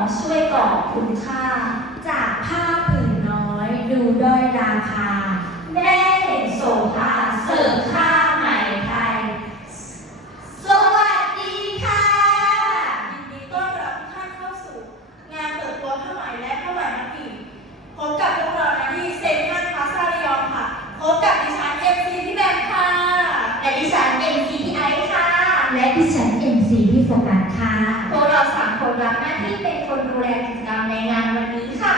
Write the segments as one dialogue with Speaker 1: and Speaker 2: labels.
Speaker 1: ก่อคุณค่า
Speaker 2: จากผ้าผืนน้อย ดูด้อยราคา
Speaker 1: แม่เห็นโสภาเสริมค่าไหม่ไทย สวัสดีค่ะ
Speaker 3: ยินดีต้อนรับทุกท่านเข้าสู่ งานเปิดตัวผ้าไหมและผ้าไหมมัดหมี่พบกับพวกเรานะที่เซ็นทรัลพลาซาระยองค่ะพบกับดิฉันเอ็มซีที่แบมค่ะ
Speaker 1: และดิฉัน MCTI ค่ะ
Speaker 2: และดิฉัน MC พี่โฟกัสค่ะ
Speaker 1: พวกเราสามคนรับหน้าที่เป็นคนดูแลกิจกรรมในงานวันนี้ค่ะ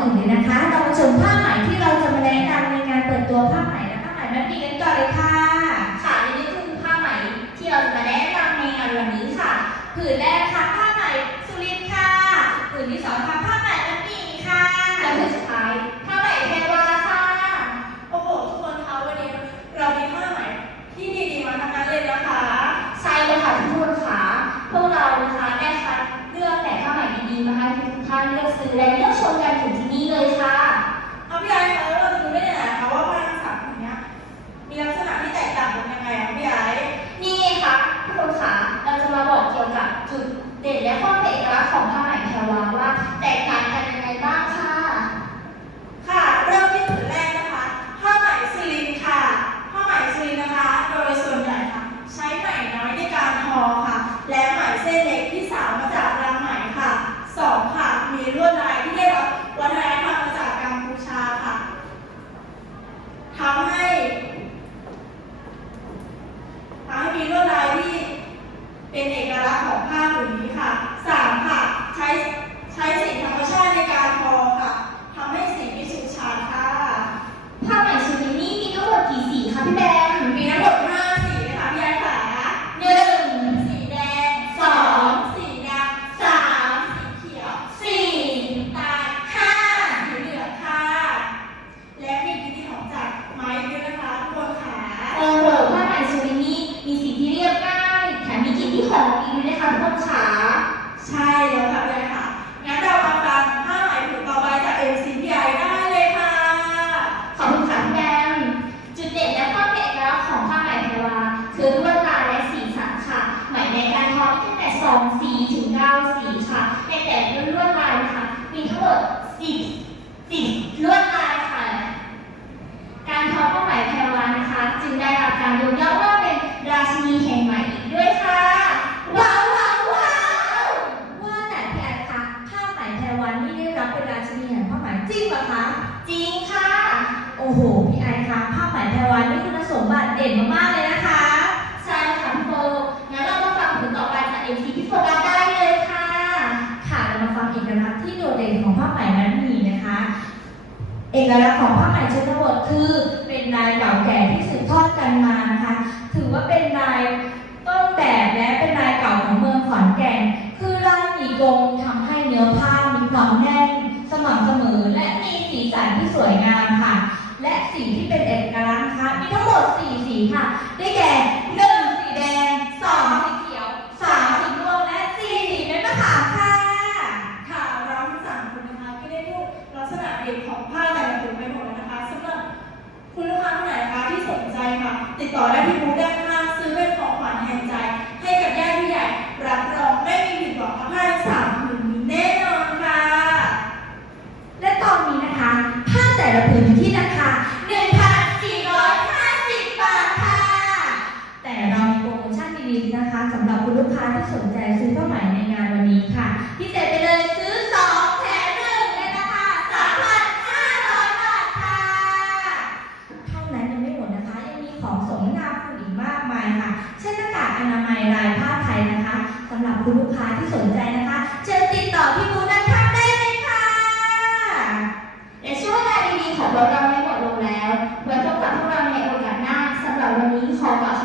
Speaker 2: ก่อนอื่นเลยนะคะ เรามาชมผ้าไหมที่เราจะมาแนะนำในงานเปิดตัวผ้าไหมและผ้าไหมมัดหมี่กันก่อนเลยค่ะ
Speaker 1: ค่ะนี่ก็คือผ้าไหมที่เราจะมาแนะนำในงานวันนี้ค่ะ
Speaker 2: ผืนแรกค่ะผ้าไหมสุรินทร์ค่ะผืนที่สองค่ะผ้าไหมมัดหมี่ค่ะ
Speaker 1: และผืนสุดท้ายผ้าไหมเทวาค่ะ
Speaker 3: โอ้โหทุกคนคะวันนี้เรามีผ้าไหมที่ดีๆมาทั้งนั้นเลยนะคะ
Speaker 1: ใช่เลยค่ะทุกคนค่ะพวกเรานะคะได้คัดเลือกแต่ผ้าไหมดีๆมาให้ทุกท่านเลือกซื้อและเลือกชมกันถึงที่นี่ เลยค่ะ
Speaker 3: เอาพี่ไอ้คะแล้วเราจะรู้ได้ยังไงคะว่าผ้าทั้งสามผืนเนี้ยมีลักษณะที่แตกต่างกันยังไงอะพี่ไอ้
Speaker 1: นี่ไงคะทุกคนคะเราจะมาบอกเกี่ยวกับจุดเด่นและข้อเป็นเอกลักษณ์ของผ้าไหมแพรวาว่าแตกต่างกันยังไงบ้างค่ะ
Speaker 3: ค่ะเริ่มที่ผืนแรกนะคะผ้าไหมซิลินค่ะผ้าไหมซิลินนะคะ โดยส่วนใหญ่ค่ะ ใช้ไหมน้อยในการทอค่ะ และไหมเส้นเล็กที่สาวมาจากรังไหมค่ะสองค่ะ มีลวดลายที่ได้รับวัฒนธรรมมาจากกัมพูชาค่ะทำให้ทำให้มีลวดลายที่เป็นเอกลักษณ์ของผ้าผืนนี้ค่ะสามค่ะ ใช้ใช้สีธรรมชาติในการทอค่ะทำให้สีไม่ฉูดฉาดค่ะ
Speaker 1: ผ้าไหมซูรินี่มีทั้งหมดกี่สีคะพี่แบม
Speaker 3: มีทั้งหมดห้าสีนะคะพี่ไอ้ขา
Speaker 1: หนึ่ง
Speaker 3: สีแดง
Speaker 1: สอง
Speaker 3: สีดำ
Speaker 1: สาม
Speaker 3: สีเขียว
Speaker 1: สี่
Speaker 3: สีน้ำตาล
Speaker 1: ห้า
Speaker 3: สีเหลืองค่ะ และมีกลิ่นที่หอมจากไม้ด้วยนะคะทุกคนค่ะ
Speaker 1: โอ้โหผ้าไหมซูรินี่มีสีที่เรียบง่ายแถมมีกลิ่นที่หอมอีกด้วยนะคะทุกคนค่ะ
Speaker 3: ใช่แล้วค่ะพี่ไอ้ค่ะ งั้นเรามาฟังผ้าไหมผืนต่อไปจาก MCPI ได้เลยค่ะ
Speaker 1: ขอบคุณค่ะพี่แบมจุดเด่นและข้อเป็นเอกลักษณ์ของผ้าไหมแพรวาคือลวดลายและสีสันค่ะ ไหมในการทอมีตั้งแต่สองสีถึงเก้าสีค่ะ ในแต่ละลวดลายนะคะมีทั้งหมดสิบสิบลวดลายค่ะ การทอผ้าไหมแพรวานะคะ จึงได้รับการยกย่องว่าเป็นราชินีแห่งไหมอีกด้วยค่ะ ว้าวว้าวว้าว
Speaker 2: ว่าแต่พี่แอนคะผ้าไหมแพรวันนี่ได้รับเป็นราชินีแห่งผ้าไหมจริงเหรอคะ
Speaker 1: จริงค่ะ
Speaker 2: โอ้โห พี่ไอคะผ้าไหมแพรวันนี่คุณสมบัติเด่นมากๆเลยนะคะ
Speaker 1: ใช่ค่ะพี่โฟงั้นเรามาฟังผลต่อไปจากเอ็มทีพี่โฟกัสได้เลยค่ะ
Speaker 2: ค่ะเรามาฟังเอกลักษณ์ที่โดดเด่นของผ้าไหมมัดหมี่นะคะ เอกลักษณ์ของผ้าไหมชนบทคือเป็นลายเก่าแก่ที่สืบทอดกันมานะคะ ถือว่าเป็นลายต้นแบบและเป็นลายเก่าของเมืองขอนแก่น คือลายหมีกงทำให้เนื้อผ้ามีความแน่น สม่ำเสมอและมีสีสันที่สวยงามค่ะ และสีที่เป็นเอกลักษณ์นะคะมีทั้งหมด 4 สีค่ะ ได้แก่หนึ่งสีแดงสองสีเขียวสามสีม่วงและสี่สีเม็ดมะขามค่ะ
Speaker 3: ค่ะเราทั้งสามคนนะคะก็ได้พูดลักษณะเด่นของผ้าแต่ละผืนไปหมดแล้วนะคะสำหรับคุณลูกค้าท่านไหนคะที่สนใจค่ะ ติดต่อได้ที่บูธด้านข้างซื้อเป็นของขวัญแทนใจ ให้กับญาติผู้ใหญ่รับรองไม่มีผิดหวังกับผ้าทั้งสามผืนนี้แน่นอนค่ะ
Speaker 2: และตอนนี้นะคะ ผ้าแต่ละผืน อยู่ที่ราคา 1,450 บาทค่ะ แต่เรามีโปรโมชั่นดีๆนะคะสำหรับคุณลูกค้าที่สนใจซื้อผ้าไหมในงานวันนี้ค่ะ พิเศษไปเลยซื้อ 2 แถม1ในราคา 3,500 บาทค่ะ เท่านั้นยังไม่หมดนะคะ ยังมีของสมนาคุณอีกมากมายค่ะ เช่นหน้ากากอนามัยลายผ้าไทยนะคะสำหรับคุณลูกค้าที่สนใจนะคะ เชิญติดต่อที่บูธด้านข้างได้เลยค่ะ
Speaker 1: และช่วงเวลาดีๆของเรา เร